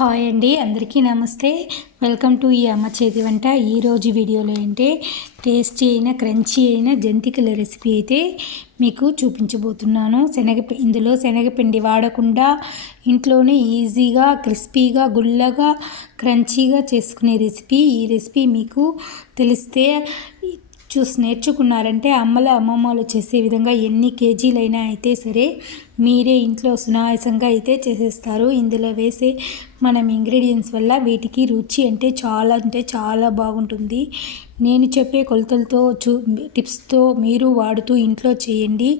Hi అండి అందరికీ నమస్తే. వెల్కమ్ టు ఈ అమ్మ చేతి వంట. ఈరోజు వీడియోలో ఏంటంటే టేస్టీ అయిన క్రంచీ అయిన జంతికల రెసిపీ అయితే మీకు చూపించబోతున్నాను. శనగ ఇందులో శనగపిండి వాడకుండా ఇంట్లోనే ఈజీగా క్రిస్పీగా గుల్లగా క్రంచీగా చేసుకునే రెసిపీ. ఈ రెసిపీ మీకు తెలిస్తే చూసి నేర్చుకున్నారంటే అమ్మల అమ్మమ్మలు చేసే విధంగా ఎన్ని కేజీలైనా అయితే సరే మీరే ఇంట్లో సునాయాసంగా అయితే చేసేస్తారు. ఇందులో వేసే మనం ఇంగ్రీడియంట్స్ వల్ల వీటికి రుచి అంటే చాలా అంటే చాలా బాగుంటుంది. నేను చెప్పే కొలతలతో చూ టిప్స్తో మీరు వాడుతూ ఇంట్లో చేయండి.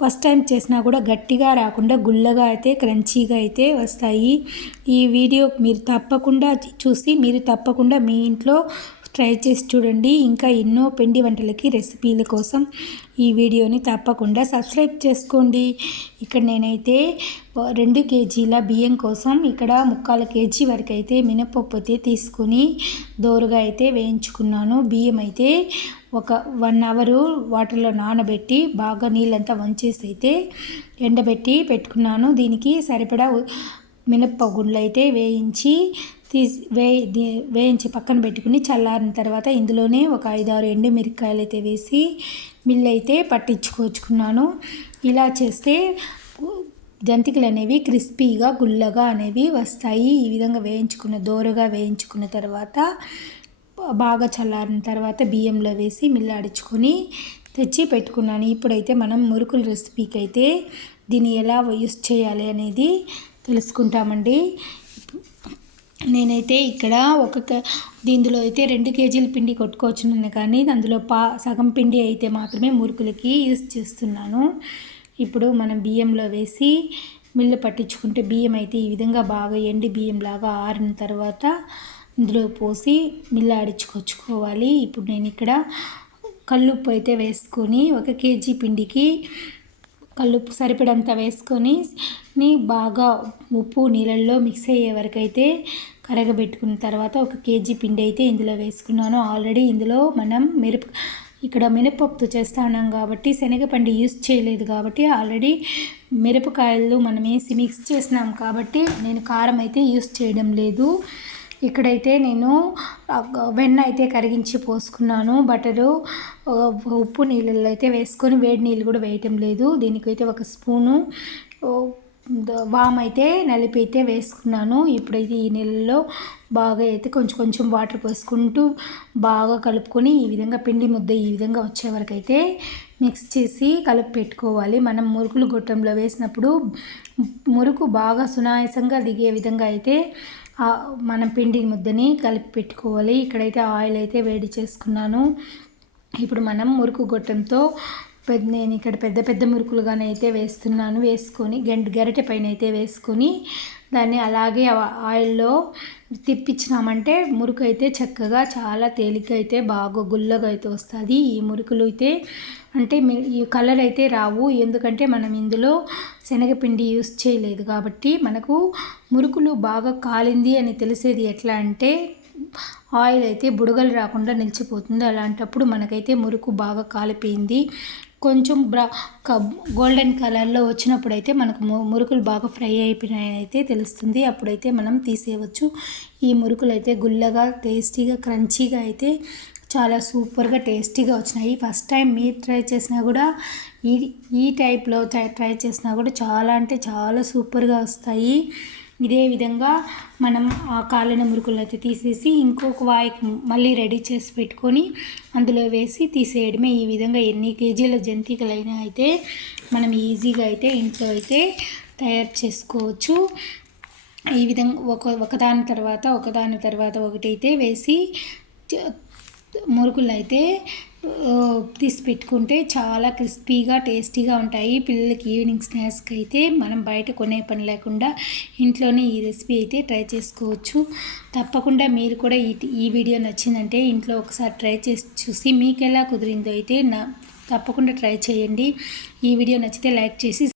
ఫస్ట్ టైం చేసినా కూడా గట్టిగా రాకుండా గుల్లగా అయితే క్రంచీగా అయితే వస్తాయి. ఈ వీడియో మీరు తప్పకుండా చూసి మీరు తప్పకుండా మీ ఇంట్లో ట్రై చేసి చూడండి. ఇంకా ఎన్నో పిండి వంటలకి రెసిపీల కోసం ఈ వీడియోని తప్పకుండా సబ్స్క్రైబ్ చేసుకోండి. ఇక్కడ నేనైతే రెండు కేజీల బియ్యం కోసం ఇక్కడ ముక్కాల కేజీ వరకు అయితే మినపప్పు అయితే తీసుకుని దోరగా అయితే వేయించుకున్నాను. బియ్యం అయితే ఒక వన్ అవరు వాటర్లో నానబెట్టి బాగా నీళ్ళంతా వంచేసి అయితే ఎండబెట్టి పెట్టుకున్నాను. దీనికి సరిపడా మినప్పగుండ్లు అయితే వేయించి తీసి వే వేయించి పక్కన పెట్టుకుని చల్లారిన తర్వాత ఇందులోనే ఒక ఐదు ఆరు ఎండు మిరపకాయలు అయితే వేసి మిల్లు అయితే పట్టించుకోవచ్చుకున్నాను ఇలా చేస్తే జంతికలు అనేవి క్రిస్పీగా గుల్లగా అనేవి వస్తాయి. ఈ విధంగా వేయించుకున్న దోరగా వేయించుకున్న తర్వాత బాగా చల్లారిన తర్వాత బియ్యంలో వేసి మిల్లాడించుకొని తెచ్చి పెట్టుకున్నాను. ఇప్పుడైతే మనం మురుకుల రెసిపీకి అయితే దీన్ని ఎలా యూస్ చేయాలి అనేది తెలుసుకుంటామండి. నేనైతే ఇక్కడ ఒక దీనిలో అయితే రెండు కేజీల పిండి కొట్టుకోవచ్చున్నాను కానీ అందులో పా సగం పిండి అయితే మాత్రమే మురుకులకి యూస్ చేస్తున్నాను. ఇప్పుడు మనం బియ్యంలో వేసి మిల్లు పట్టించుకుంటే బియ్యం అయితే ఈ విధంగా బాగా ఎండి బియ్యం లాగా ఆరిన తర్వాత ఇందులో పోసి మిల్లు ఆడించుకొచ్చుకోవాలి. ఇప్పుడు నేను ఇక్కడ కల్లుప్పు అయితే వేసుకొని ఒక కేజీ పిండికి కలుపు సరిపడంత వేసుకొని బాగా ఉప్పు నీళ్ళల్లో మిక్స్ అయ్యే వరకైతే కరగబెట్టుకున్న తర్వాత ఒక కేజీ పిండి అయితే ఇందులో వేసుకున్నాను. ఆల్రెడీ ఇందులో మనం మిరప ఇక్కడ మినపప్పుతో చేస్తా ఉన్నాం కాబట్టి శనగపండి యూస్ చేయలేదు కాబట్టి ఆల్రెడీ మిరపకాయలు మనం వేసి మిక్స్ చేసినాం కాబట్టి నేను కారం అయితే యూస్ చేయడం లేదు. ఇక్కడైతే నేను వెన్న అయితే కరిగించి పోసుకున్నాను. బటరు ఉప్పు నీళ్ళల్లో అయితే వేసుకొని వేడి నీళ్ళు కూడా వేయటం లేదు. దీనికైతే ఒక స్పూను. వామ్ అయితే నలిపి అయితే వేసుకున్నాను. ఇప్పుడైతే ఈ నీళ్ళలో బాగా అయితే కొంచెం కొంచెం వాటర్ పోసుకుంటూ బాగా కలుపుకొని ఈ విధంగా పిండి ముద్ద ఈ విధంగా వచ్చే వరకు అయితే మిక్స్ చేసి కలిపి పెట్టుకోవాలి. మనం మురుకులు గొట్టంలో వేసినప్పుడు మురుకు బాగా సునాయాసంగా దిగే విధంగా అయితే మనం పిండి ముద్దని కలిపి పెట్టుకోవాలి. ఇక్కడైతే ఆయిల్ అయితే వేడి చేసుకున్నాను. ఇప్పుడు మనం మురుకు గొట్టంతో నేను ఇక్కడ పెద్ద పెద్ద మురుకులుగానే అయితే వేస్తున్నాను. వేసుకొని గంట గరిటె పైన అయితే వేసుకొని దాన్ని అలాగే ఆయిల్లో తిప్పించినామంటే మురుకు అయితే చక్కగా చాలా తేలిక అయితే బాగా గుల్లగా అయితే వస్తుంది. ఈ మురుకులు అయితే అంటే ఈ కలర్ అయితే రావు. ఎందుకంటే మనం ఇందులో శనగపిండి యూస్ చేయలేదు కాబట్టి మనకు మురుకులు బాగా కాలింది అని తెలిసేది ఎట్లా అంటే ఆయిల్ అయితే బుడగలు రాకుండా నిలిచిపోతుంది. అలాంటప్పుడు మనకైతే మురుకు బాగా కాలిపోయింది. కొంచెం బ్రా గోల్డెన్ కలర్లో వచ్చినప్పుడు అయితే మనకు మురుకులు బాగా ఫ్రై అయిపోయినాయి అయితే తెలుస్తుంది. అప్పుడైతే మనం తీసేయవచ్చు. ఈ మురుకులు అయితే గుల్లగా టేస్టీగా క్రంచీగా అయితే చాలా సూపర్గా టేస్టీగా వచ్చినాయి. ఫస్ట్ టైం మీరు ట్రై చేసినా కూడా ఈ ఈ టైప్లో ట్రై చేసినా కూడా చాలా అంటే చాలా సూపర్గా వస్తాయి. ఇదే విధంగా మనం ఆ కాలిన మురుకులను అయితే తీసేసి ఇంకొక వాయికి మళ్ళీ రెడీ చేసి పెట్టుకొని అందులో వేసి తీసేయడమే. ఈ విధంగా ఎన్ని కేజీల జంతికలైనా అయితే మనం ఈజీగా అయితే ఇంట్లో అయితే తయారు చేసుకోవచ్చు. ఈ విధంగా ఒక ఒకదాని తర్వాత ఒకదాని తర్వాత ఒకటైతే వేసి మురుకులు అయితే తీసి పెట్టుకుంటే చాలా క్రిస్పీగా టేస్టీగా ఉంటాయి. పిల్లలకి ఈవినింగ్ స్నాక్స్కి అయితే మనం బయట కొనే పని లేకుండా ఇంట్లోనే ఈ రెసిపీ అయితే ట్రై చేసుకోవచ్చు. తప్పకుండా మీరు కూడా ఈ ఈ వీడియో నచ్చిందంటే ఇంట్లో ఒకసారి ట్రై చేసి చూసి మీకు ఎలా కుదిరిందో అయితే నా తప్పకుండా ట్రై చేయండి. ఈ వీడియో నచ్చితే లైక్ చేసి